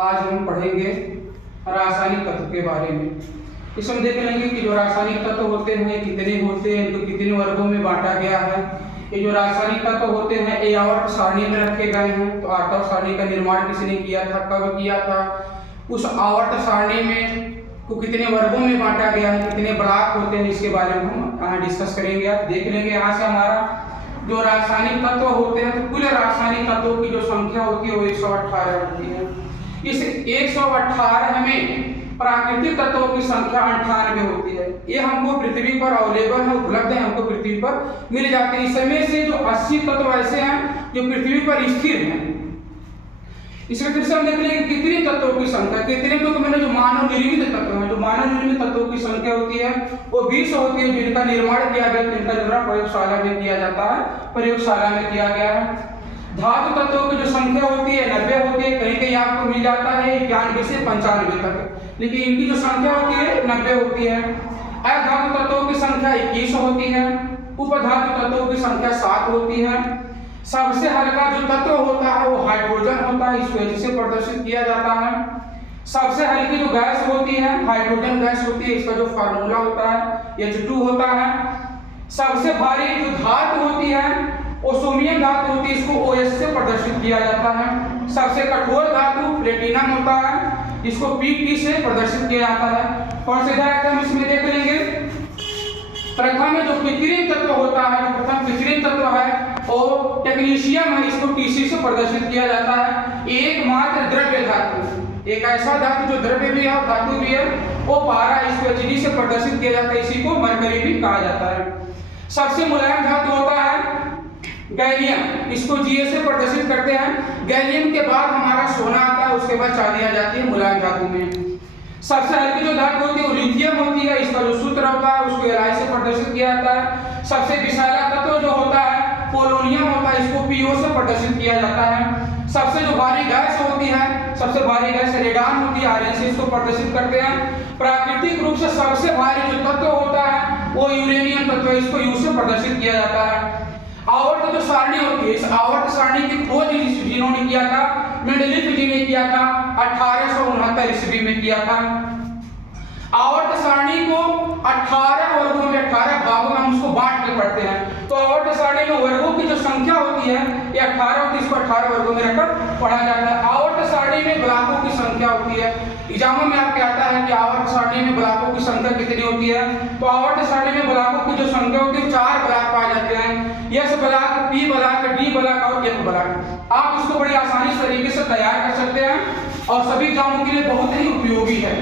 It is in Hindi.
आज हम पढ़ेंगे रासायनिक तत्व के बारे में। इसमें देख लेंगे कि जो रासायनिक तत्व होते हैं कितने होते हैं, तो कितने वर्गों में बांटा गया है। ये जो रासायनिक तत्व होते हैं ये आवर्त सारणी में रखे गए हैं। तो आवर्त सारणी का निर्माण किसने किया था, कब किया था, उस आवर्त सारणी में को कितने वर्गों में बांटा गया है, कितने ब्लॉक होते हैं, इसके बारे में हम डिस्कस करेंगे। आप देख लेंगे यहाँ से हमारा जो रासायनिक तत्व होते हैं, तो कुल रासायनिक तत्वों की जो संख्या होती है वो 118 होती है। इस 118 में प्राकृतिक तत्वों की संख्या 98 होती है। ये हमको पृथ्वी पर अवेलेबल है, उपलब्ध है, हमको पृथ्वी पर मिल जाते हैं। इसमें से जो 80 तत्व ऐसे हैं जो पृथ्वी पर स्थिर हैं। इसके फिर से हम देख लेंगे कितने तत्वों की संख्या, कितने तो मैंने जो मानव निर्मित तत्व है, जो मानव निर्मित तत्वों की संख्या होती है वो 20 होती है, जिनका निर्माण किया गया, जिनका निर्माण प्रयोगशाला में किया जाता है, प्रयोगशाला में किया गया है। धातु तत्वों की जो संख्या होती है 90 होती है, कहीं कहीं आपको मिल जाता है 91 से 95 तक, लेकिन इनकी जो संख्या होती है 90 होती है। अधातु तत्वों की संख्या 21 होती है। उपधातु तत्वों की संख्या 7 होती है। सबसे हल्का जो तत्व होता है वो हाइड्रोजन होता है, इसको H से प्रदर्शित किया जाता है। सबसे हल्की जो गैस होती है हाइड्रोजन गैस होती है, इसका जो फार्मूला होता है H2 होता है। सबसे भारी जो धातु होती है ओसोमियम धातु होती है, इसको OH से प्रदर्शित किया जाता है। सबसे कठोर धातु प्लेटिनम होता है, इसको Pt से प्रदर्शित किया जाता है। और सीधा हम इसमें देख लेंगे प्रथम जो कृत्रिम तत्व होता है, जो प्रथम कृत्रिम तत्व है वो टेक्नीशियम है, इसको Tc से प्रदर्शित किया जाता है। एकमात्र द्रव्य धातु, एक ऐसा धातु जो द्रव्य भी है और धातु भी है, वो पारा, इसको Hg से प्रदर्शित किया जाता है, इसी को मरकरी भी कहा जाता है। सबसे मुलायम धातु होता है गैलियम, इसको Ga से प्रदर्शित करते हैं। गैलियम के बाद हमारा सोना आता है, उसके बाद चांदी आ जाती है मुलायम धातु में। सबसे हल्की जो धातु होती है वो लिथियम होती है, इसका जो सूत्र होता है उसको Li से प्रदर्शित किया जाता है। सबसे विषैला तत्व जो होता है पोलोनियम होता है, इसको Po से प्रदर्शित किया जाता है। सबसे जो भारी गैस होती है, सबसे भारी गैस रेडान होती है, Rn से इसको प्रदर्शित करते हैं। प्राकृतिक रूप से सबसे भारी जो तत्व होता है वो यूरेनियम तत्व है, इसको U से प्रदर्शित किया जाता है। आवर्त जो सारणी होती है, इस आवर्त सारणी की खोज जिन्होंने किया था मेंडलीफ जी ने किया था, 1869 ईस्वी में किया था। आवर्त सारणी को 18 वर्गों में 18 भागों में हम उसको बांट के पढ़ते हैं। तो आवर्त सारणी में वर्गों की जो संख्या होती है ये 18 होती है, इसको 18 वर्गों में रखकर पढ़ा जाता है। आवर्त सारणी में ब्लॉकों की संख्या होती है। एग्जाम में आपको आता है कि आवर्त सारणी में ब्लॉकों की संख्या कितनी होती है, तो आवर्त सारणी में ब्लॉकों की जो संख्या होती है 4 ब्लॉक पाए जाते हैं। S block, P block, D block और F ब्लॉक। आप इसको बड़ी आसानी से तरीके से तैयार कर सकते हैं और सभी एग्जामों के लिए बहुत ही उपयोगी है।